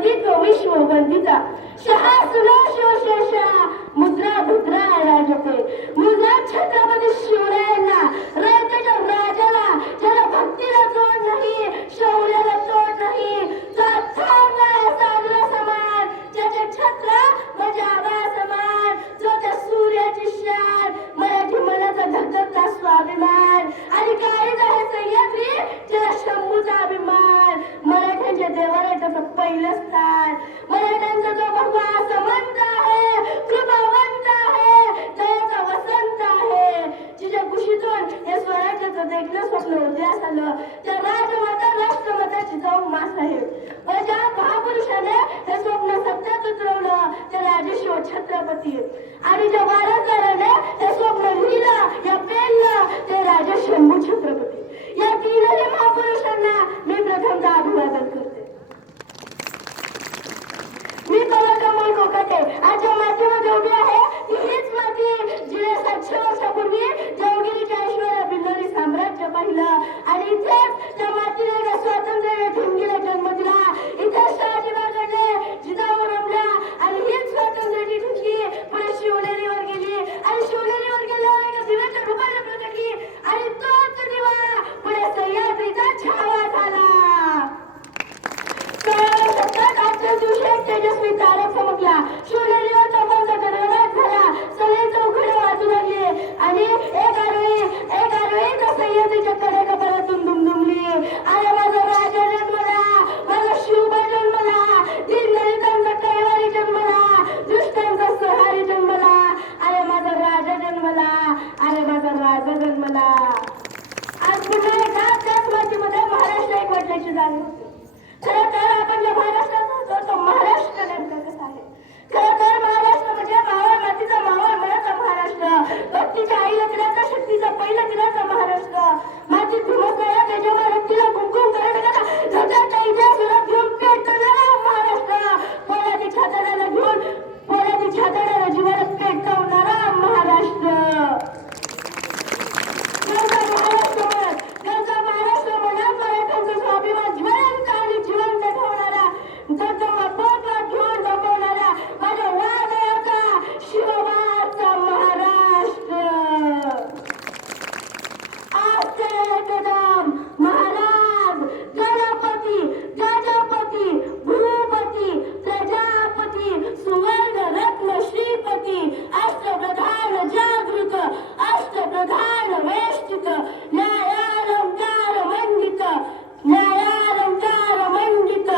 वंदित विश्व वंदिता शहासुनो शिवशेषा मुद्रा भद्रा राजते मुद्रा छत्रपती शिवरायांना रयतेच्या राजाला ज्याला भक्तीला तोड नाही शौर्याला तोड नाही जो अथांग सागरा समान ज्याचे छत्र म्हणजे आभा समान जो त्या सूर्याची शान मराठी मनाचा धगधगता स्वाभिमान आणि काळीज आहे सह्याद्री ज्याला शंभूचा अभिमान मराठ्यांच्या देवाला त्याचं पहिलं स्थान मराठ्यांचा जो भगवा समंत आहे कृपावंत आहे दयाचा वसंत आहे जिच्या कुशीतून हे स्वराज्याचं देखणं स्वप्न उदयास आलं त्या राजमाता राष्ट्रमाताची जाऊ मासाहेब व ज्या महापुरुषाने हे स्वप्न सत्यात उतरवलं ते राजेशिव छत्रपती आणि ज्या वारसदाराने हे स्वप्न लिहिलं या पेननं ते राजे शंभू छत्रपती या तीनही महापुरुषांना मी प्रथमतः अभिवादन करते. मी कमल कोकटे आजच्या माध्यमात उभी आहे हीच माती जिने 700 वर्षापूर्वी देवगिरीच्या ऐश्वर्या बिल्लोरी साम्राज्य पाहिलं आणि इथेच त्या मातीने स्वातंत्र्य ठिणगीला जन्म दिला. इथे शहाजी बागडले जिजाऊ रमल्या आणि हीच स्वातंत्र्याची ठिणगी पुढे शिवनेरीवर गेली आणि शिवनेरीवर गेल्यावर एका दिव्याच्या रूपाने प्रगटली आणि तोच दिवा पुढे सह्याद्रीचा छावा झाला. आजच्या दिवशी एक तेजस्वी तारा चमकला शिवनेरीवर तमाचा गडगडाट झाला सगळे चौघडे वाजू लागले आणि एक आरोही त्या सह्याद्रीच्या कडे कपाळातून दुमदुमली. अरे माझा राजा जन्मला माझा शिवबा जन्मला दीनदलितांचा कैवारी जन्मला दुष्टांचा सहारी जन्मला अरे माझा राजा जन्मला अरे माझा राजा जन्मला. आज पुन्हा एकदा त्याच मातीमध्ये महाराष्ट्र एक वाटल्याची जाणीव होते. खरं तर आपण ज्या महाराष्ट्रात होतो तो महाराष्ट्र नेमका कसा आहे. खरं तर महाराष्ट्र म्हणजे मावळ मातीचा मावळ मनाचा महाराष्ट्र भक्तीच्या आईला दिलाचा शक्तीचा पहिला दिलाचा महाराष्ट्र मातीत भीमसया त्याच्या रक्तीला कुंकुम करणारा धजाच्या इतिहासाला घेऊन पेटणारा महाराष्ट्र पोलादी छातडाला घेऊन पोलादी छातडाला जीवाला पेटवणारा महाराष्ट्र. महाराष्ट्र मनात मराठ्यांचा स्वाभिमान जिवंत आणि जिवंत ठेवणारा दगदमा पोटला घेऊन डोकवणारा माझ्या वादयाचा शिवबाचा महाराष्ट्र. आजचे एकदम महाराज गणपती गजपती भूपती प्रजापती सुवर्ण रत्न श्रीपती अष्टप्रधान जागृत अष्टप्रधान वेष्टित न्यायालंकार मंडित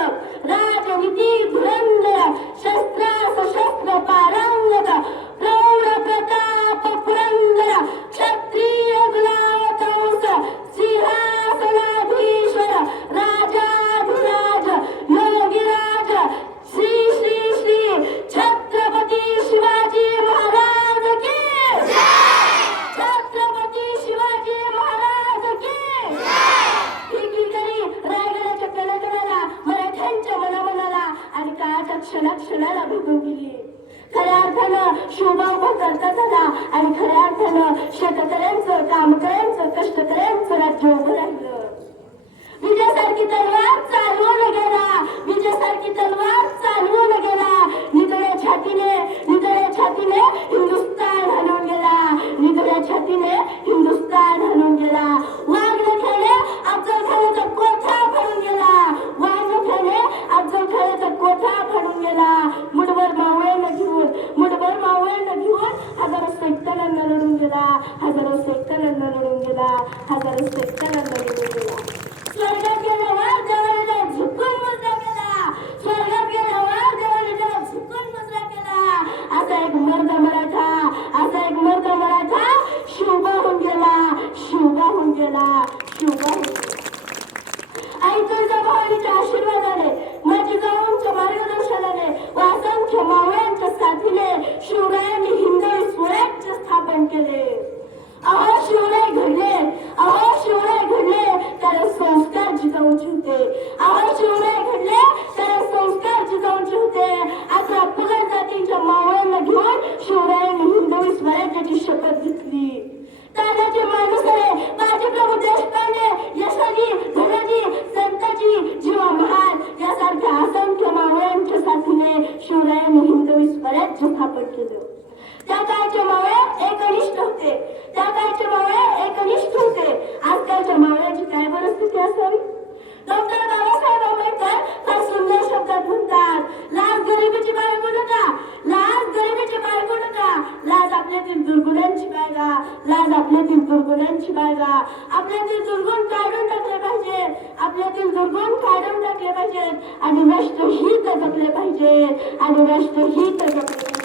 राजनीती धुरंधर शस्त्र सशस्त्र पारंगत प्रौढ प्रताप पुरंदर क्षत्रिय गुलावतंस सिंहासनाधीश्वर राजाधिराज योगीराज श्री श्री श्री छत्रपती शिवाजी महाराज की छत्रपती शिवाजी महाराज की एकीकडे रायगडाच्या कणाकणाला मराठ्यांच्या मनामनाला आणि काळाच्या क्षणाक्षणाला भेटून गेली. खऱ्या अर्थानं शोभा उभा करता झाला आणि खऱ्या अर्थानं शेतकऱ्यांचं कामकऱ्यांचं कष्टकऱ्यांचं राज्य उभं राहिलं. विजयासारखी तलवार चालवून गेला विजयासारखी तलवार चालवून गेला निधड्या छातीने हिंदुस्तान हलवून गेला निधड्या छातीने हिंदुस्तान हलवून गेला. वाघनख्याने अफजलखानाचा कोठा फाडून गेला वाघनख्याने अफजलखानाचा कोठा फाडून गेला. मुठभर मावळ्यांना घेऊन हजारो सेक्टरांना लढून गेला हजारो सेक्टरांना स्वर्गात गेल्यावर देवाला झुकून मुजरा गेला स्वराज्य स्थापन केलं. त्या काळचे मावळे एकनिष्ठ होते, त्या काळचे मावळे एकनिष्ठ होते. आजकालच्या मावळ्याची काय परिस्थिती असावी? डॉक्टर बाबासाहेब आंबेडकर फार सुंदर शब्दात म्हणतात, लाज गरिबीची बाळगू नका, लाज गरिबीची बाळगू नका, लाज आपल्यातील दुर्गुणांची बाळगा, लाज आपल्यातील दुर्गुणांची बाळगा. आपल्यातील दुर्गुण काढून टाकले पाहिजेत, आपल्यातील दुर्गुण काढून टाकले पाहिजेत आणि राष्ट्रहित जपले पाहिजेत, आणि राष्ट्रहित जपले पाहिजे.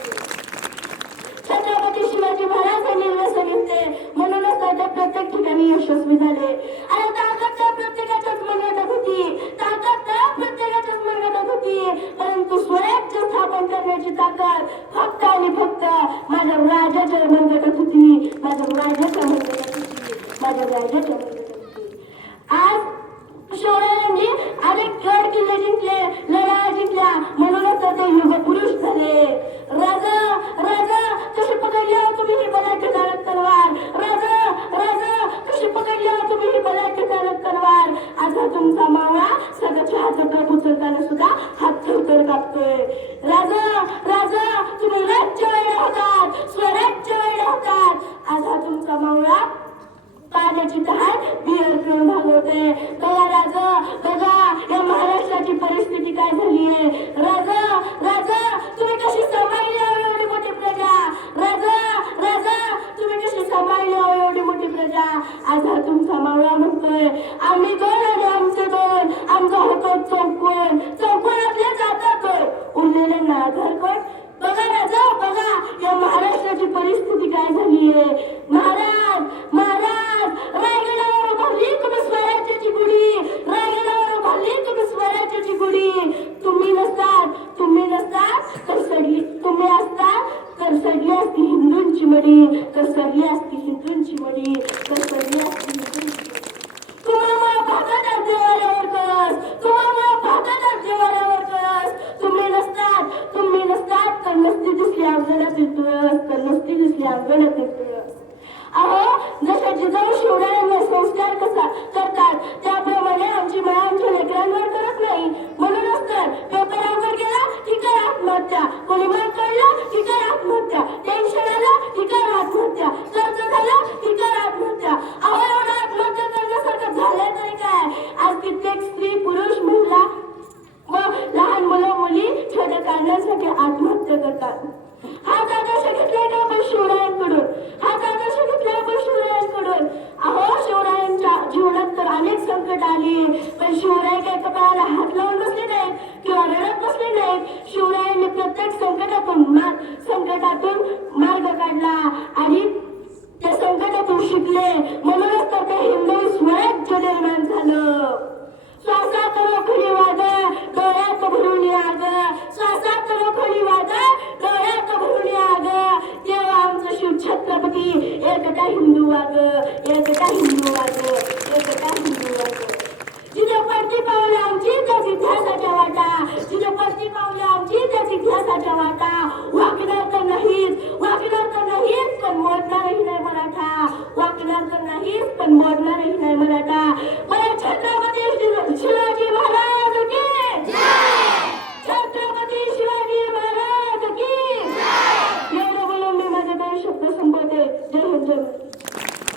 छत्रपती शिवाजी महाराज हे निर्व्यसनी होते, म्हणूनच ते प्रत्येक ठिकाणी यशस्वी झाले. आणि ताकद त्या प्रत्येकाच्याच मनगटात होती, ताकद त्या प्रत्येकाच्याच मनगटात होती, परंतु स्वराज्य स्थापन करण्याची ताकद फक्त आणि फक्त माझ्या राजाच्या मनगटात होती, माझ्या राजाच्या मनगटात होती, माझ्या राजाच्या मनगटात होती. आज शिवरायांनी अनेक गड किल्ले जिंकले, लढाया जिंकल्या, म्हणूनच ते युगपुरुष झाले. राजा राजा कशी पकडली तुम्ही ही बलाढ्य चालक तलवार, राजा राजा कशी पकडली तुम्ही ही बलाढ्य चालक तलवार. आज हा तुमचा मावळा स्वतःच्या हातात उचलताना सुद्धा हात थरथर कापतोय. राजा राजा तुम्ही राज्य वेडे होतात, स्वराज्य वेडे होतात. आज हा तुमचा मावळा पाण्याची तहान बियर पिऊन भागवते. बघा राजा, बघा या महाराष्ट्राची परिस्थिती काय झाली आहे. राजा राजा तुम्ही कशी सांभाळली एवढी मोठी प्रजा, राजा राजा तुम्ही कशी सांभाळली एवढी मोठी प्रजा. आज हा तुमचा मावळा म्हणतोय, आम्ही दोन आणि आमचे दोन, आमचा होतो चौकोन, चौकोनातले जातात उरलेल्यांना आधार कोण. बघा राजा, बघा या महाराष्ट्राची परिस्थिती काय झाली आहे. महाराज महाराज रायगडावर उभारली तुम्ही स्वराज्याची गुढी, रायगडावर उभारली तुम्ही स्वराज्याची गुढी. तुम्ही नसतात तर सडली, तुम्ही असतात तर सडली असती हिंदूंची मडी, तर सडली असती हिंदूंची मडी, तर सडली असती हिंदूंची मडी. तुम्हाला भागात देवाऱ्यावर कळस, तुम्हाला भागात देवाऱ्यावर कळस. तुम्ही नसतात तर नसती दिसली अंगणातील तुळस, तर नसती दिसली अंगणातील तुळस. अहो जसे जिजाऊ शिवरायांना संस्कार कसा करतात त्याप्रमाणे आमची माया आमच्या लेकरांवर करत नाही. म्हणूनच तर पेपर अवघड गेला की काय आत्महत्या, कोणी मार्क काढला की काय आत्महत्या, टेन्शन आलं की काय आत्महत्या, कर्ज झालं की काय आत्महत्या. अहो एवढं आत्महत्या करण्यासारखं झालं तरी काय. आज कित्येक स्त्री पुरुष महिला व लहान मुलं मुली छोट्या कारणांसाठी आत्महत्या करतात. हाच आदर्श घेतलाय का आपण शिवरायांकडून, हाच आदर्श घेतलाय आपण शिवरायांकडून. अहो शिवरायांच्या जीवनात तर अनेक संकट आली, पण शिवराय काही कपाळाला हात लावून बसले नाहीत किंवा रडत बसले नाहीत. शिवरायांनी प्रत्येक संकटातून मार्ग काढला आणि त्या संकटातून शिकले, म्हणूनच तर ते हिंदवी स्वराज्य निर्माण झालं. श्वासात रोखली वाद डोळ्यात भरून आग, श्वासात रोखली वाद डोळ्यात भरून आग. तेव्हा आमचं शिव छत्रपती एकटा हिंदू वाग, एकटा हिंदू वाग, एकटा हिंदू वाग. जिथे पडती पावलं आमची त्याच इतिहासाच्या वाटा, जिथे पडती पावलं आमची त्याच इतिहासाच्या वाटा. वाकणार तर नाहीच, वाकणार तर नाहीच, पण मोडणारही नाही मराठा, वाकणार तर नाहीच पण मोडणारही नाही मराठा.